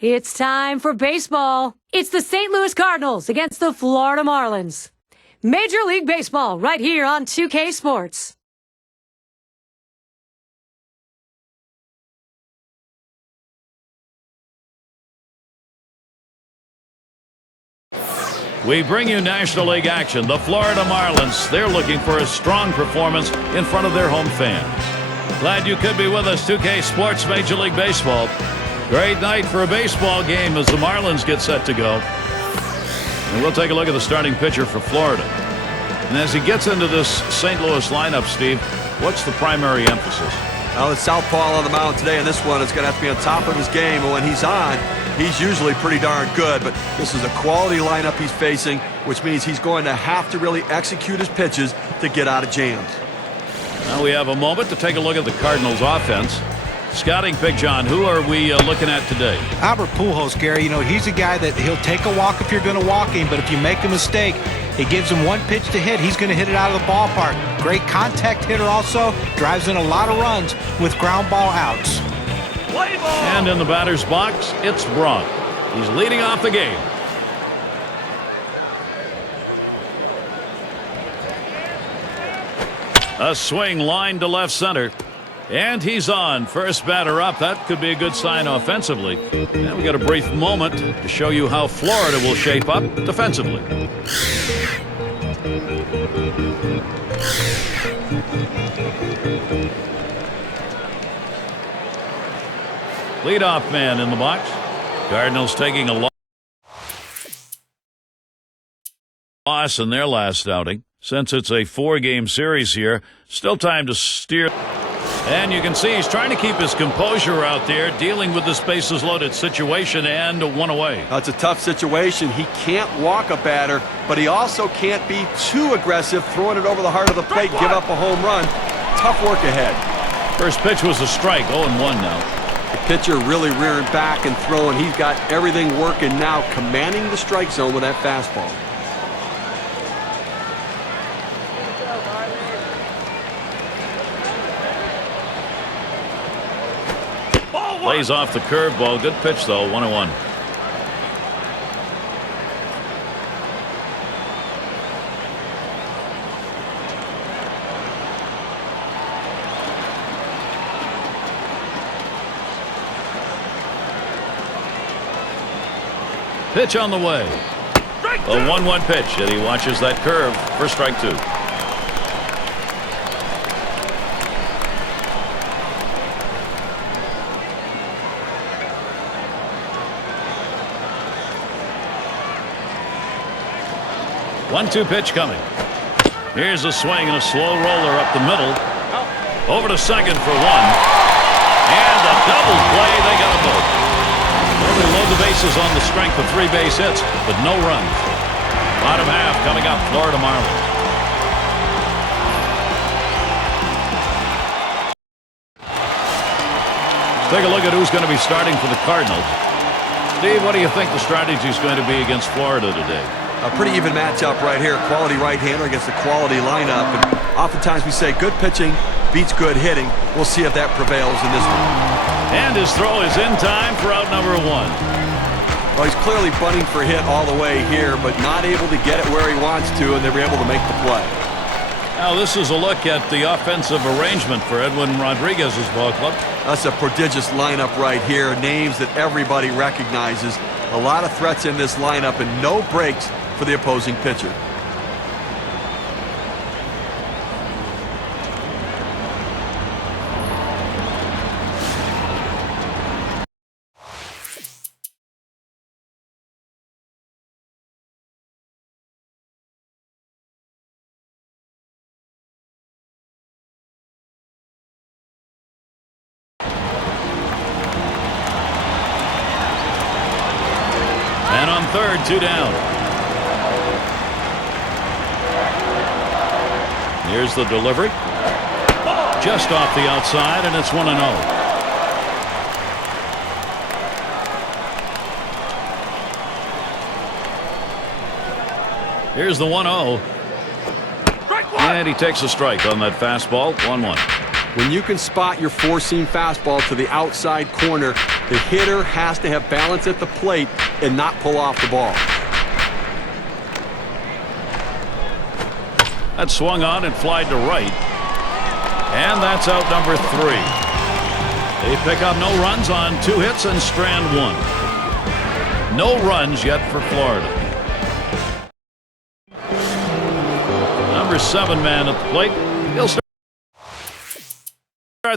It's time for baseball. It's the St. Louis Cardinals against the Florida Marlins. Major League Baseball right here on 2K Sports. We bring you National League action. The Florida Marlins, they're looking for a strong performance in front of their home fans. Glad you could be with us, 2K Sports Major League Baseball. Great night for a baseball game as the Marlins get set to go. And we'll take a look at the starting pitcher for Florida. And as he gets into this St. Louis lineup, Steve, what's the primary emphasis? Well, it's southpaw on the mound today, and this one is going to have to be on top of his game. And when he's on, he's usually pretty darn good. But this is a quality lineup he's facing, which means he's going to have to really execute his pitches to get out of jams. Now we have a moment to take a look at the Cardinals offense. Scouting pick, John, who are we looking at today? Albert Pujols, Gary. You know, he's a guy that he'll take a walk if you're going to walk him, but if you make a mistake, it gives him one pitch to hit. He's going to hit it out of the ballpark. Great contact hitter also. Drives in a lot of runs with ground ball outs. And in the batter's box, it's Braun. He's leading off the game. A swing line to left center. And he's on. First batter up. That could be a good sign offensively. And we got a brief moment to show you how Florida will shape up defensively. Leadoff man in the box. Cardinals taking a loss in their last outing. Since it's a 4-game series here, still time to steer. And you can see he's trying to keep his composure out there, dealing with this bases loaded situation, and one away. That's a tough situation. He can't walk a batter, but he also can't be too aggressive, throwing it over the heart of the plate, give up a home run. Tough work ahead. First pitch was a strike, 0-1 now. The pitcher really rearing back and throwing. He's got everything working now, commanding the strike zone with that fastball. Lays off the curveball. Good pitch, though. 1-1. Pitch on the way. A 1-1 pitch, and he watches that curve for strike 2. One-two pitch coming. Here's a swing and a slow roller up the middle. Over to second for one. And a double play. They got a vote. Well, they load the bases on the strength of 3 base hits, but no runs. Bottom half coming up, Florida Marlins. Take a look at who's going to be starting for the Cardinals. Steve, what do you think the strategy is going to be against Florida today? A pretty even matchup right here. Quality right-hander against a quality lineup. And oftentimes we say good pitching beats good hitting. We'll see if that prevails in this one. And his throw is in time for out number 1. Well, he's clearly bunting for hit all the way here, but not able to get it where he wants to, and they were able to make the play. Now this is a look at the offensive arrangement for Edwin Rodriguez's ball club. That's a prodigious lineup right here. Names that everybody recognizes. A lot of threats in this lineup and no breaks for the opposing pitcher. And on third, 2 down. Here's the delivery. Just off the outside, and it's 1-0. Here's the 1-0. And he takes a strike on that fastball. 1-1. When you can spot your four-seam fastball to the outside corner, The hitter has to have balance at the plate and not pull off the ball. That swung on and flied to right. And that's out number 3. They pick up no runs on 2 hits and strand 1. No runs yet for Florida. Number 7 man at the plate. He'll start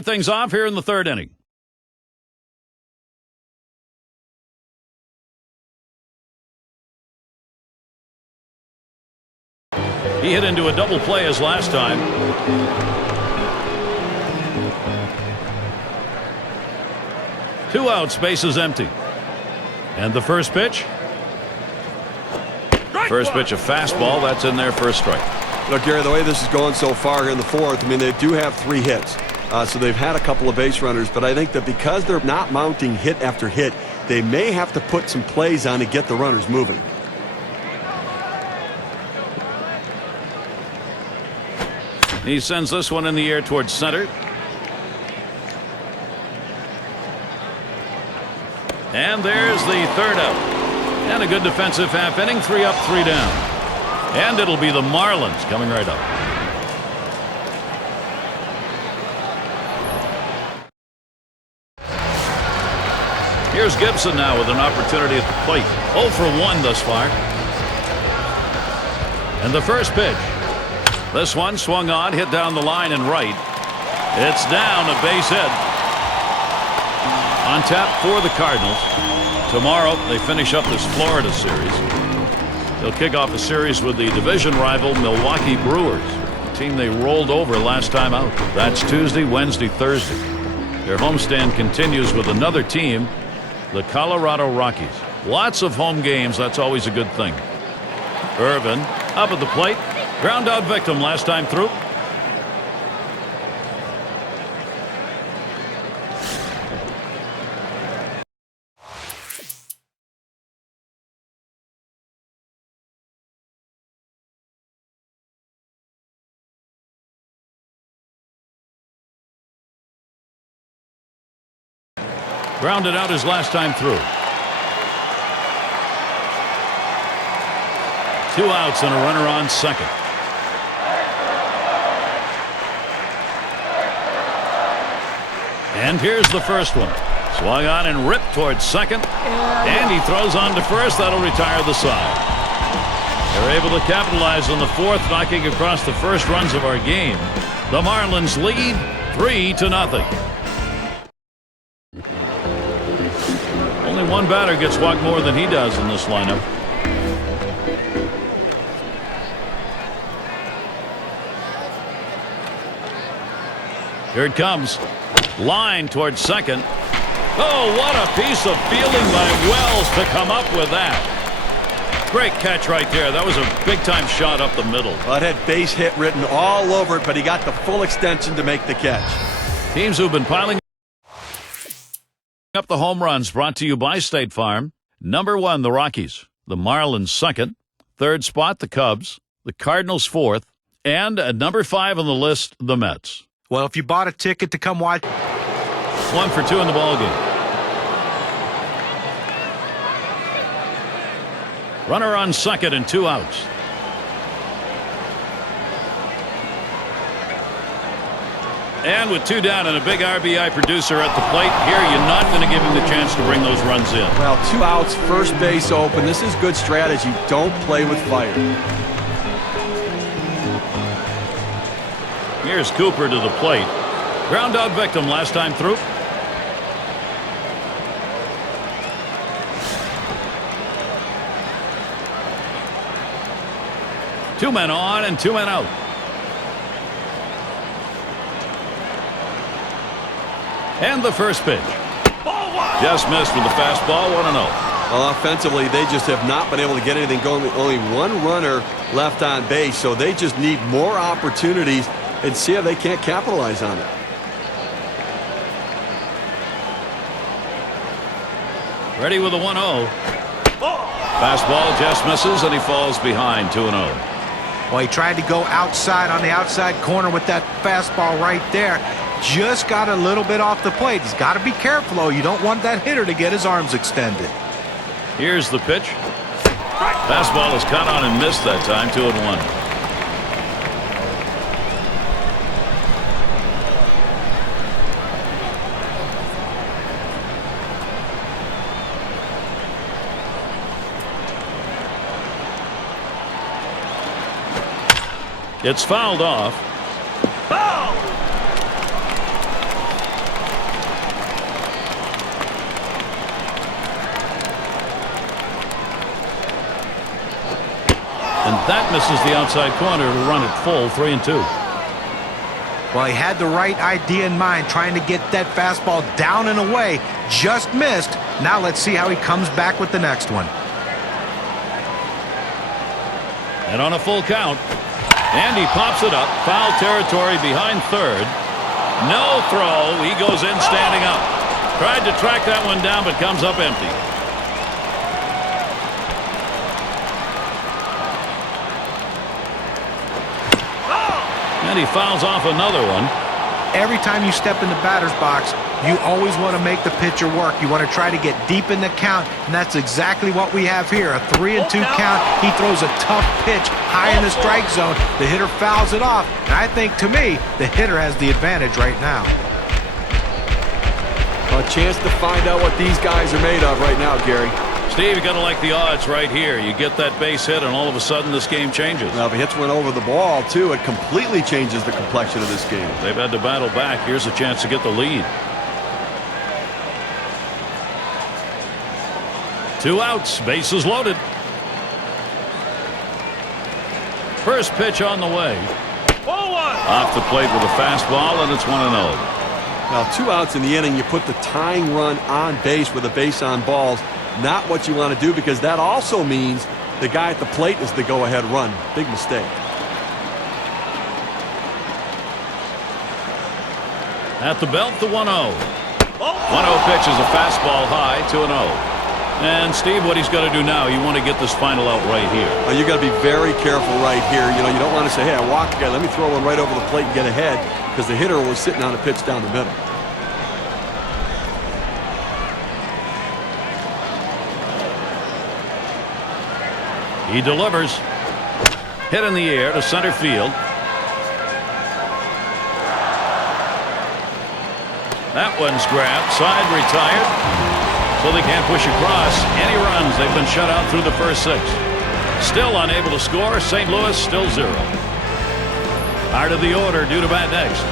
things off here in the 3rd inning. He hit into a double play as last time. Two outs, bases empty. And the first pitch. First pitch, a fastball. That's in there for a strike. You know, Gary, the way this is going so far here in the 4th, I mean, they do have 3 hits. So they've had a couple of base runners, but I think that because they're not mounting hit after hit, they may have to put some plays on to get the runners moving. He sends this one in the air towards center. And there's the 3rd out. And a good defensive half inning. 3 up, 3 down. And it'll be the Marlins coming right up. Here's Gibson now with an opportunity at the plate. 0 for 1 thus far. And the first pitch. This one swung on, hit down the line and right. It's down, a base hit. On tap for the Cardinals. Tomorrow they finish up this Florida series. They'll kick off a series with the division rival Milwaukee Brewers, a team they rolled over last time out. That's Tuesday, Wednesday, Thursday. Their homestand continues with another team, the Colorado Rockies. Lots of home games, that's always a good thing. Irvin up at the plate. Ground out victim last time through. Grounded out his last time through. 2 outs and a runner on second. And here's the first one. Swung on and ripped towards second. And he throws on to first. That'll retire the side. They're able to capitalize on the 4th, knocking across the first runs of our game. The Marlins lead 3-0. Only one batter gets walked more than he does in this lineup. Here it comes. Line towards second. Oh, what a piece of fielding by Wells to come up with that. Great catch right there. That was a big-time shot up the middle. Well, it had base hit written all over it, but he got the full extension to make the catch. Teams who've been piling up the home runs brought to you by State Farm. Number 1, the Rockies. The Marlins 2nd. 3rd spot, the Cubs. The Cardinals 4th. And at number 5 on the list, the Mets. Well, if you bought a ticket to come watch. 1 for 2 in the ballgame. Runner on second and 2 outs. And with 2 down and a big RBI producer at the plate, here you're not going to give him the chance to bring those runs in. Well, 2 outs, first base open. This is good strategy. Don't play with fire. Here's Cooper to the plate. Ground out victim last time through. Two men on and 2 men out. And the first pitch. Just missed with the fastball, 1-0. Well, offensively, they just have not been able to get anything going. Only 1 runner left on base, so they just need more opportunities and see if they can't capitalize on it. Ready with a 1-0. Fastball just misses, and he falls behind 2-0. Well, he tried to go outside on the outside corner with that fastball right there. just got a little bit off the plate. He's got to be careful, though. You don't want that hitter to get his arms extended. Here's the pitch. Fastball is caught on and missed that time. 2-1. It's fouled off. Foul! And that misses the outside corner to run it full. 3-2. Well, he had the right idea in mind, trying to get that fastball down and away. Just missed. Now let's see how he comes back with the next one. And on a full count, and he pops it up. Foul territory behind third. No throw. He goes in standing up. Tried to track that one down, but comes up empty. And he fouls off another one. Every time you step in the batter's box, you always want to make the pitcher work. You want to try to get deep in the count, and that's exactly what we have here. A 3-2 count. He throws a tough pitch high in the strike zone. The hitter fouls it off, and I think, to me, the hitter has the advantage right now. A chance to find out what these guys are made of right now, Gary. Steve, you got to like the odds right here. You get that base hit, and all of a sudden this game changes. Now, if he hits one over the ball, too, it completely changes the complexion of this game. They've had to battle back. Here's a chance to get the lead. 2 outs, bases loaded. First pitch on the way. Off the plate with a fastball, and it's 1-0. Now, 2 outs in the inning, you put the tying run on base with a base on balls. Not what you want to do, because that also means the guy at the plate is the go-ahead run. Big mistake. At the belt, the 1-0. 1-0 pitch is a fastball high, 2-0. And Steve, what he's got to do now, you want to get this final out right here. You got to be very careful right here. You know, you don't want to say, hey, I walked the guy, let me throw one right over the plate and get ahead, because the hitter was sitting on a pitch down the middle. He delivers. Hit in the air to center field. That one's grabbed. Side retired. So they can't push across. Any runs, they've been shut out through the first 6. Still unable to score. St. Louis still 0. Heart of the order due to bat next.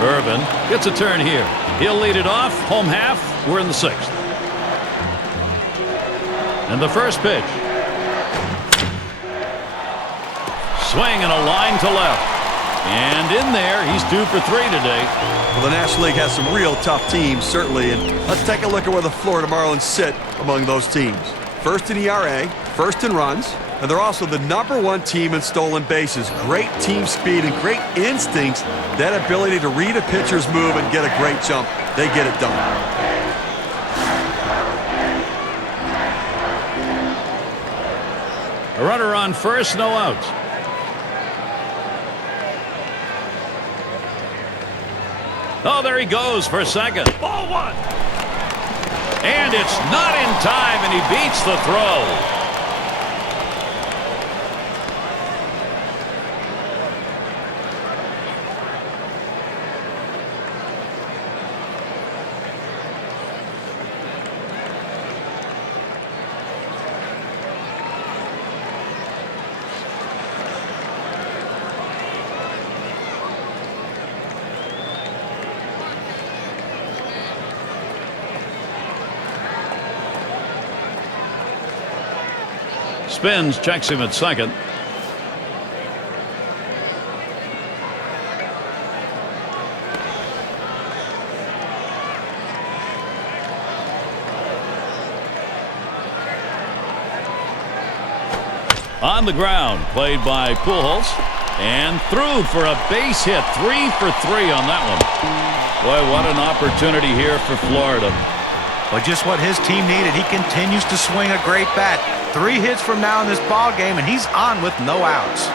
Irvin gets a turn here. He'll lead it off. Home half. We're in the 6th. And the first pitch. Swing and a line to left. And in there, he's due for 3 today. Well, the National League has some real tough teams, certainly. And let's take a look at where the Florida Marlins sit among those teams. First in ERA, first in runs, and they're also the #1 team in stolen bases. Great team speed and great instincts. That ability to read a pitcher's move and get a great jump. They get it done. A runner on first, no outs. Oh, there he goes for second. Ball 1. And it's not in time, and he beats the throw. Spins, checks him at second. On the ground, played by Pujols, and through for a base hit. 3 for 3 on that one. Boy, what an opportunity here for Florida. Well, just what his team needed. He continues to swing a great bat. 3 hits from now in this ball game, and he's on with no outs.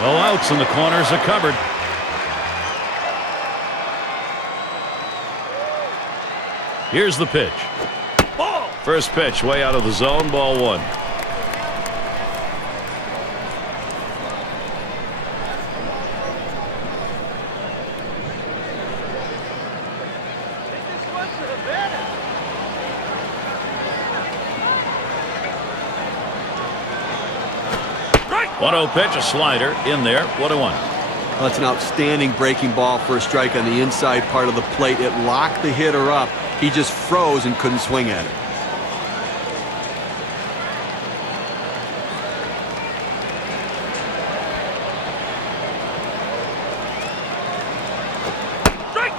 No outs, and the corners are covered. Here's the pitch. First pitch way out of the zone, ball one. Right. 1-0 pitch, a slider in there. 1-1. Well, that's an outstanding breaking ball for a strike on the inside part of the plate. It locked the hitter up. He just froze and couldn't swing at it.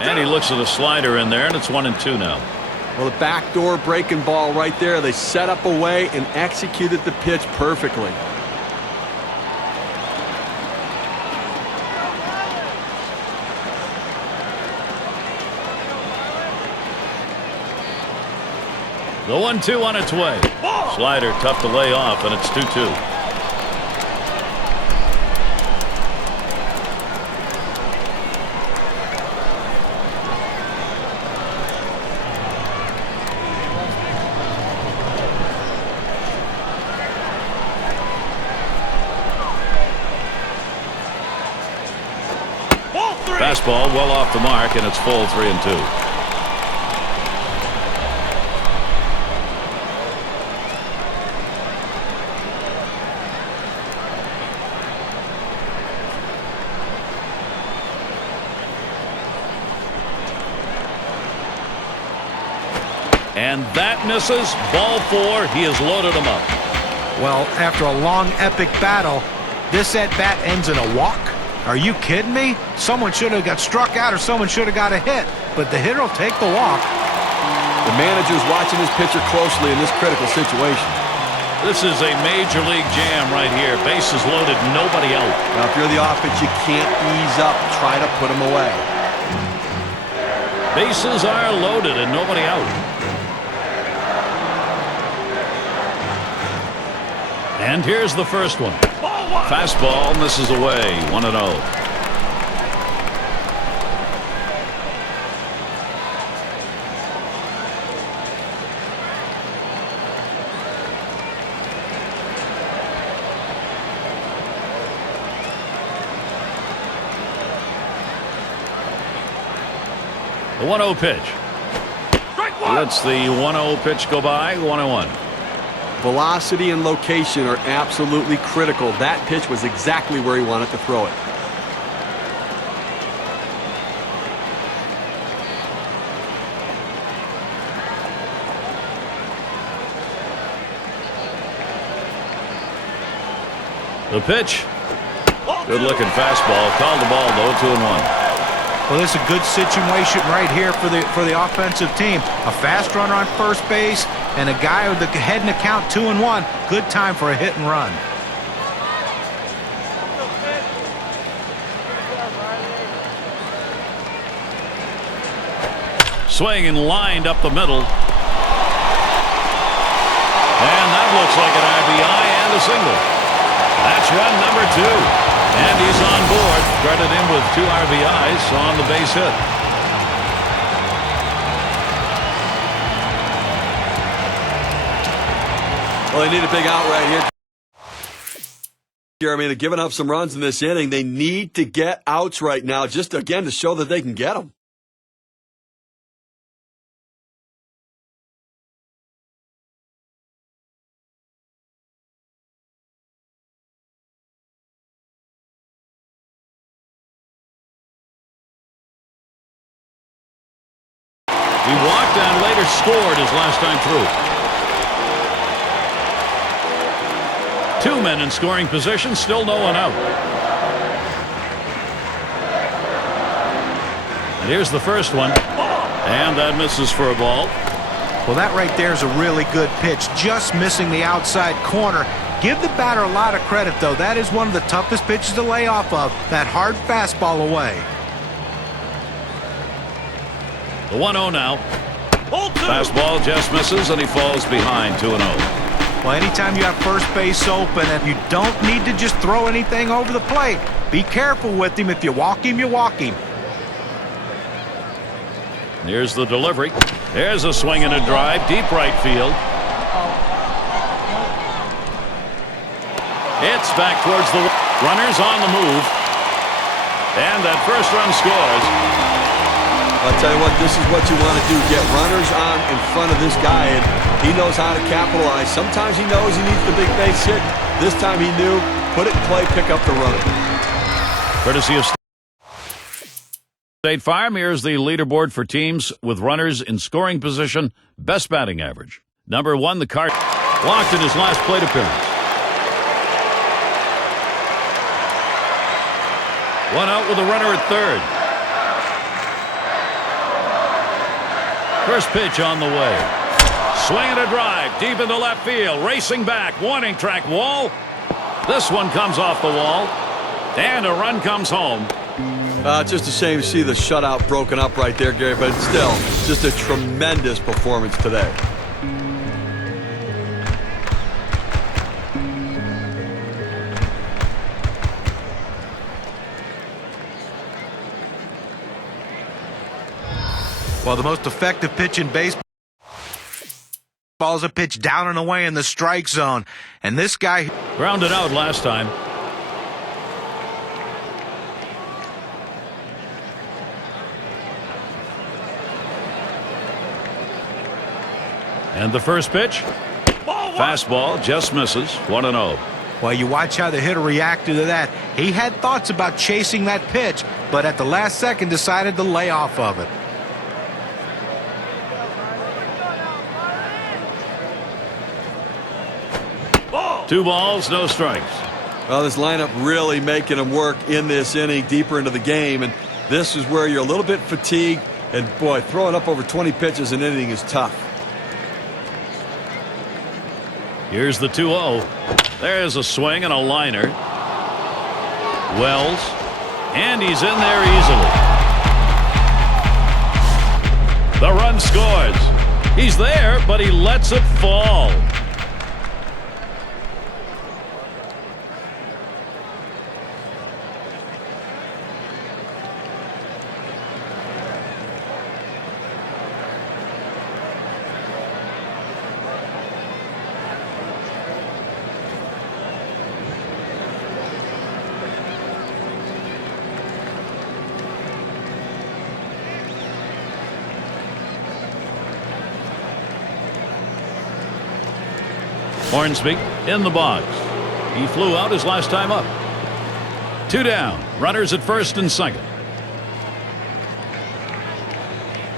And he looks at a slider in there, and it's 1-2 now. Well, the backdoor breaking ball right there. They set up a way and executed the pitch perfectly. The 1-2 on its way. Slider tough to lay off, and it's 2-2. Fastball well off the mark, and it's full 3-2. And that misses. Ball 4. He has loaded him up. Well, after a long, epic battle, this at-bat ends in a walk? Are you kidding me? Someone should have got struck out or someone should have got a hit. But the hitter will take the walk. The manager's watching his pitcher closely in this critical situation. This is a major league jam right here. Bases loaded, nobody out. Now, if you're the offense, you can't ease up. Try to put him away. Bases are loaded and nobody out. And here's the first one. Fastball misses away. 1-0. The 1-0 pitch. Lets the 1-0 pitch go by. 1-1. Velocity and location are absolutely critical. That pitch was exactly where he wanted to throw it. The pitch. Good looking fastball. Called the ball though. 2-1. Well, this is a good situation right here for the offensive team. A fast runner on first base and a guy with the head in the count 2-1. Good time for a hit and run. Swing and lined up the middle. And that looks like an RBI and a single. That's run number 2. And he's on board. Credit him with 2 RBIs on the base hit. Well, they need a big out right here. I mean, they're giving up some runs in this inning. They need to get outs right now, just again to show that they can get them. He walked and later scored his last time through. 2 men in scoring position, still no one out. And here's the first one. And that misses for a ball. Well, that right there is a really good pitch, just missing the outside corner. Give the batter a lot of credit, though. That is one of the toughest pitches to lay off of, that hard fastball away. The 1-0 now. Fastball just misses, and he falls behind. 2-0. Well, anytime you have first base open and you don't need to just throw anything over the plate, be careful with him. If you walk him, you walk him. Here's the delivery. There's a swing and a drive, deep right field. It's back towards the runners on the move. And that first run scores. I'll tell you what, this is what you want to do. Get runners on in front of this guy, and he knows how to capitalize. Sometimes he knows he needs the big base hit. This time he knew. Put it in play, pick up the runner. Courtesy of State Farm, here's the leaderboard for teams with runners in scoring position, best batting average. Number 1, the Cardinals, walked in his last plate appearance. 1 out with a runner at third. First pitch on the way. Swing and a drive deep into left field. Racing back. Warning track wall. This one comes off the wall. And a run comes home. Just a shame to see the shutout broken up right there, Gary, but still, just a tremendous performance today. Well, the most effective pitch in baseball is a pitch down and away in the strike zone. And this guy Grounded out last time. And the first pitch. Fastball just misses. 1-0. well, you watch how the hitter reacted to that. He had thoughts about chasing that pitch, but at the last second decided to lay off of it. Two balls, no strikes. Well, this lineup really making them work in this inning, deeper into the game, and this is where you're a little bit fatigued, and boy, throwing up over 20 pitches in an inning is tough. Here's the 2-0. There's a swing and a liner. Wells, and he's in there easily. The run scores. He's there, but he lets it fall. Hornsby in the box. He flew out his last time up. 2 down. Runners at first and second.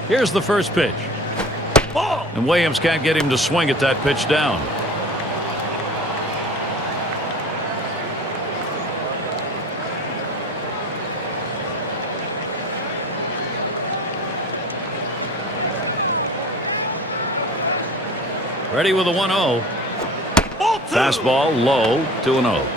Here's the first pitch. And Williams can't get him to swing at that pitch down. Ready with a 1-0. Fastball low, 2-0.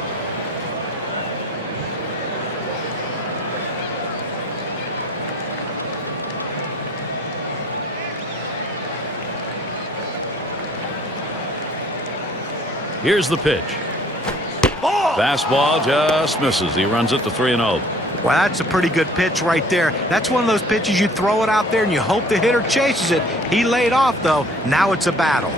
Here's the pitch. Fastball just misses. He runs it to 3-0. Well, that's a pretty good pitch right there. That's one of those pitches you throw it out there and you hope the hitter chases it. He laid off, though. Now it's a battle.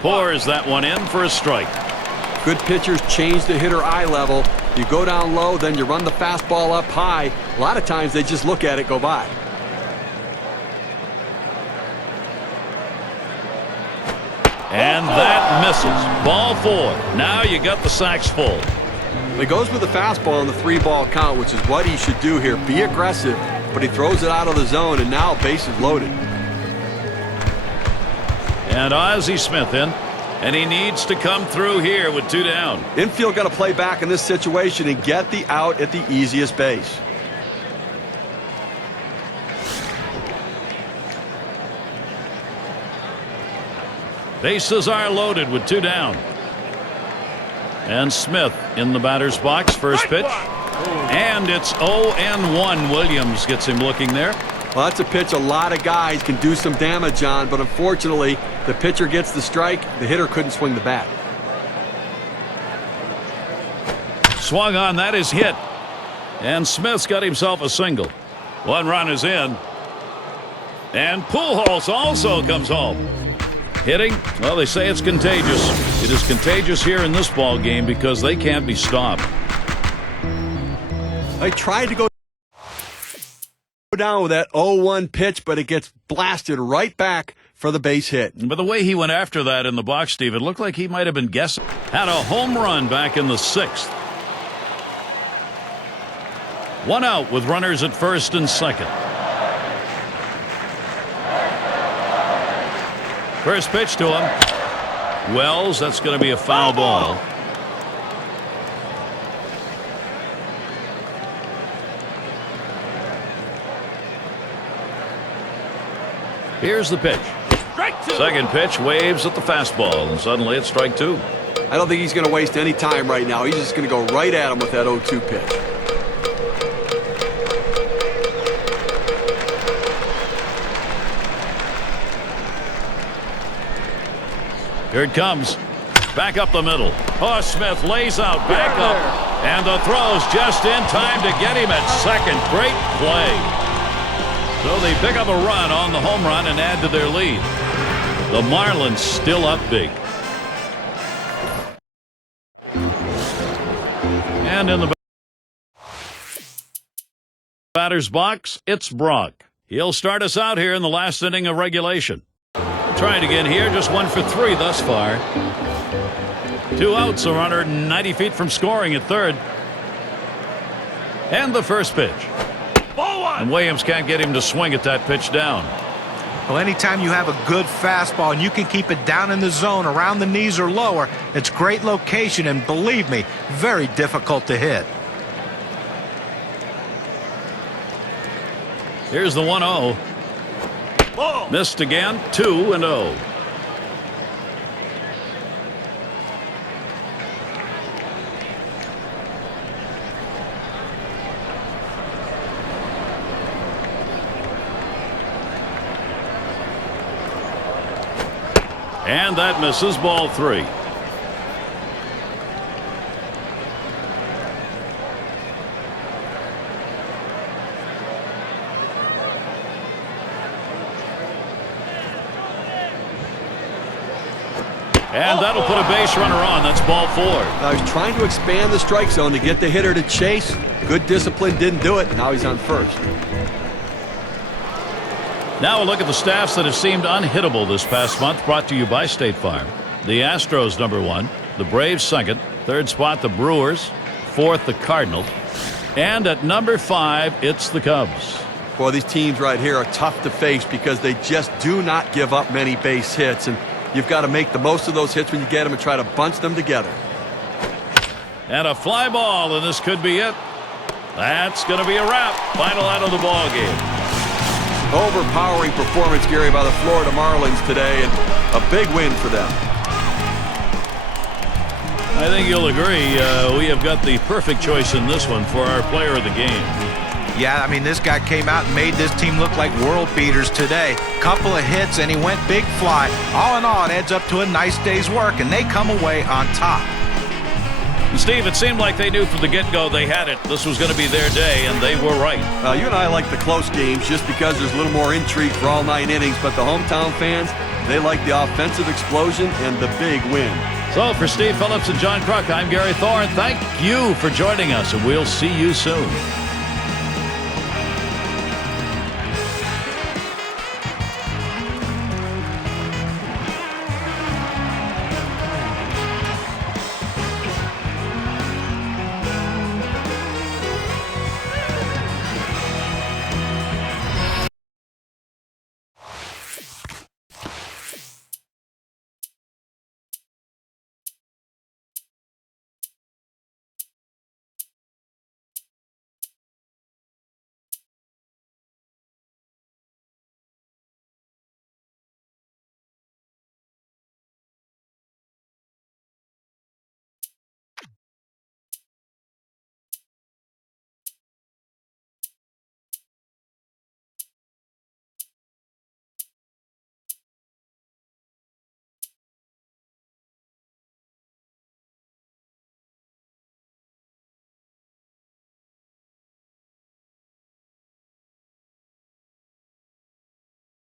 Pours that one in for a strike. Good pitchers change the hitter eye level. You go down low, then you run the fastball up high. A lot of times they just look at it go by. And that misses. Ball 4. Now you got the sacks full. He goes with the fastball on the 3-ball count, which is what he should do here. Be aggressive, but he throws it out of the zone, and now base is loaded. And Ozzie Smith in, and he needs to come through here with 2 down. Infield got to play back in this situation and get the out at the easiest base. Bases are loaded with 2 down. And Smith in the batter's box. First pitch. And it's 0-1. Williams gets him looking there. Well, that's a pitch a lot of guys can do some damage on, but unfortunately, the pitcher gets the strike. The hitter couldn't swing the bat. Swung on, that is hit. And Smith's got himself a single. One run is in. And Pujols also comes home. Hitting, well, they say it's contagious. It is contagious here in this ball game because they can't be stopped. I tried to go down with that 0-1 pitch, but it gets blasted right back for the base hit. But the way he went after that in the box, Steve, it looked like he might have been guessing. Had a home run back in the 6th. One out with runners at first and second. First pitch to him. Wells, that's going to be a foul ball. Here's the pitch. Second pitch, waves at the fastball, and suddenly it's strike 2. I don't think he's going to waste any time right now. He's just going to go right at him with that 0-2 pitch. Here it comes. Back up the middle. Oh, Smith lays out, back up. And the throw's just in time to get him at second. Great play. So they pick up a run on the home run and add to their lead. The Marlins still up big. And in the batter's box, it's Brock. He'll start us out here in the last inning of regulation. Trying again here, just 1 for 3 thus far. 2 outs, a runner 90 feet from scoring at third. And the first pitch. And Williams can't get him to swing at that pitch down. Well, anytime you have a good fastball and you can keep it down in the zone around the knees or lower, it's great location and, believe me, very difficult to hit. Here's the 1-0. Missed again, 2-0. And that misses, ball 3. And that'll put a base runner on. That's ball 4. Now he's trying to expand the strike zone to get the hitter to chase. Good discipline, didn't do it. Now he's on first. Now a look at the staffs that have seemed unhittable this past month, brought to you by State Farm. The Astros #1, the Braves 2nd, 3rd spot the Brewers, 4th the Cardinals, and at number 5 it's the Cubs. Boy, these teams right here are tough to face because they just do not give up many base hits, and you've got to make the most of those hits when you get them and try to bunch them together. And a fly ball, and this could be it. That's going to be a wrap. Final out of the ball game. Overpowering performance, Gary, by the Florida Marlins today, and a big win for them. I think you'll agree we have got the perfect choice in this one for our player of the game. Yeah, I mean, this guy came out and made this team look like world beaters today. Couple of hits, and he went big fly. All in all, it adds up to a nice day's work, and they come away on top. And Steve, it seemed like they knew from the get-go they had it. This was going to be their day, and they were right. You and I like the close games just because there's a little more intrigue for all 9 innings, but the hometown fans, they like the offensive explosion and the big win. So for Steve Phillips and John Kruk, I'm Gary Thorne. Thank you for joining us, and we'll see you soon.